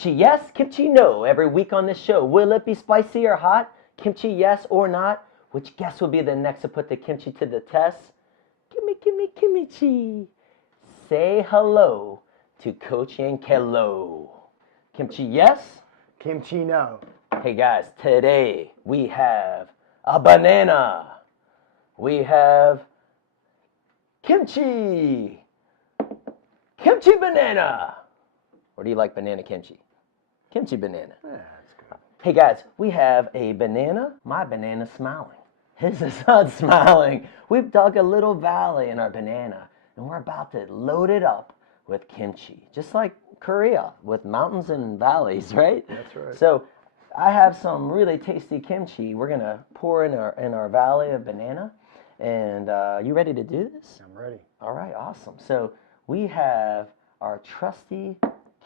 Kimchi yes, kimchi no. Every week on this show, will it be spicy or hot? Kimchi yes or not? Which guest will be the next to put the kimchi to the test? Gimme, kimchi. Say hello to Coach Yankello. Kimchi yes? Kimchi no. Hey guys, today we have a banana. We have kimchi. Kimchi banana. Or do you like banana kimchi? Kimchi banana. Yeah, that's good. Hey guys, we have a banana. My banana's smiling. His is not smiling. We've dug a little valley in our banana, and we're about to load it up with kimchi. Just like Korea, with mountains and valleys, right? That's right. So I have some really tasty kimchi. We're gonna pour in our valley of banana. And you ready to do this? I'm ready. All right, awesome. So we have our trusty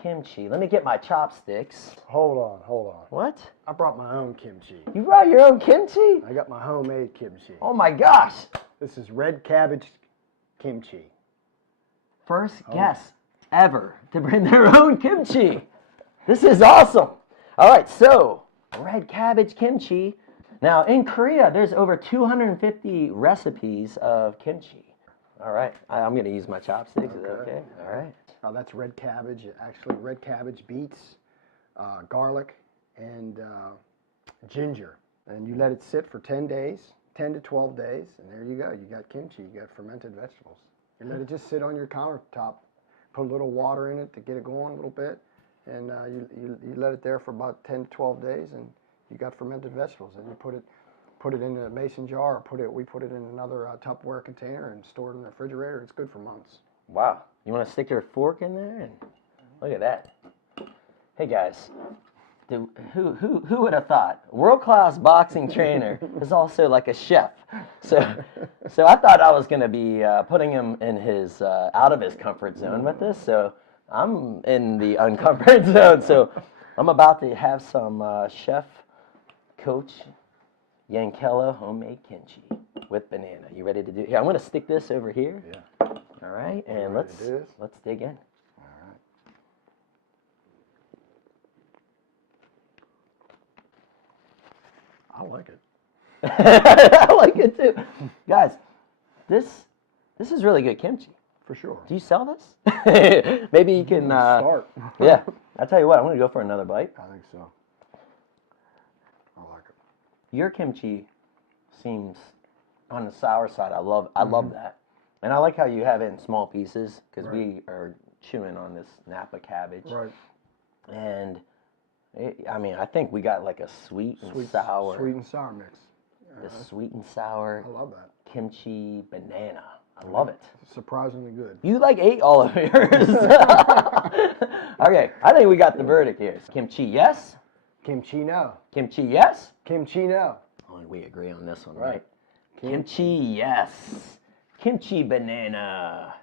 kimchi. Let me get my chopsticks. Hold on. What? I brought my own kimchi. You brought your own kimchi? I got my homemade kimchi. Oh my gosh. This is red cabbage kimchi. First guest ever to bring their own kimchi. This is awesome. All right, so red cabbage kimchi. Now in Korea, there's over 250 recipes of kimchi. All right, I'm going to use my chopsticks. Is that okay? All right. Now that's red cabbage. Actually, red cabbage, beets, garlic, and ginger. And you let it sit for 10 days, 10 to 12 days, and there you go. You got kimchi. You got fermented vegetables. You let it just sit on your countertop. Put a little water in it to get it going a little bit, and you let it there for about 10 to 12 days, and you got fermented vegetables. And you put it in a mason jar, or we put it in another Tupperware container and store it in the refrigerator. It's good for months. Wow. You want to stick your fork in there? And look at that. Hey guys, who would have thought? World-class boxing trainer is also like a chef. So I thought I was going to be putting him in his out of his comfort zone with this. So I'm in the uncomfort zone. So I'm about to have some Chef Coach Yankello homemade kimchi with banana. You ready to do it? Here, I'm going to stick this over here. Yeah. All right, and let's dig in. All right. I like it. I like it too. Guys, this is really good kimchi. For sure. Do you sell this? Maybe you can start. Yeah. I'll tell you what, I'm going to go for another bite. I think so. I like it. Your kimchi seems on the sour side. I love that. And I like how you have it in small pieces because we are chewing on this Napa cabbage. Right. And I think we got like a sweet and sour. Sweet and sour mix. The sweet and sour. I love that. Kimchi banana. I love it. Surprisingly good. You ate all of yours. Okay, I think we got the verdict here. Kimchi yes? Kimchi no. Kimchi yes? Kimchi no. Oh, we agree on this one, right? Kimchi yes. Kimchi banana.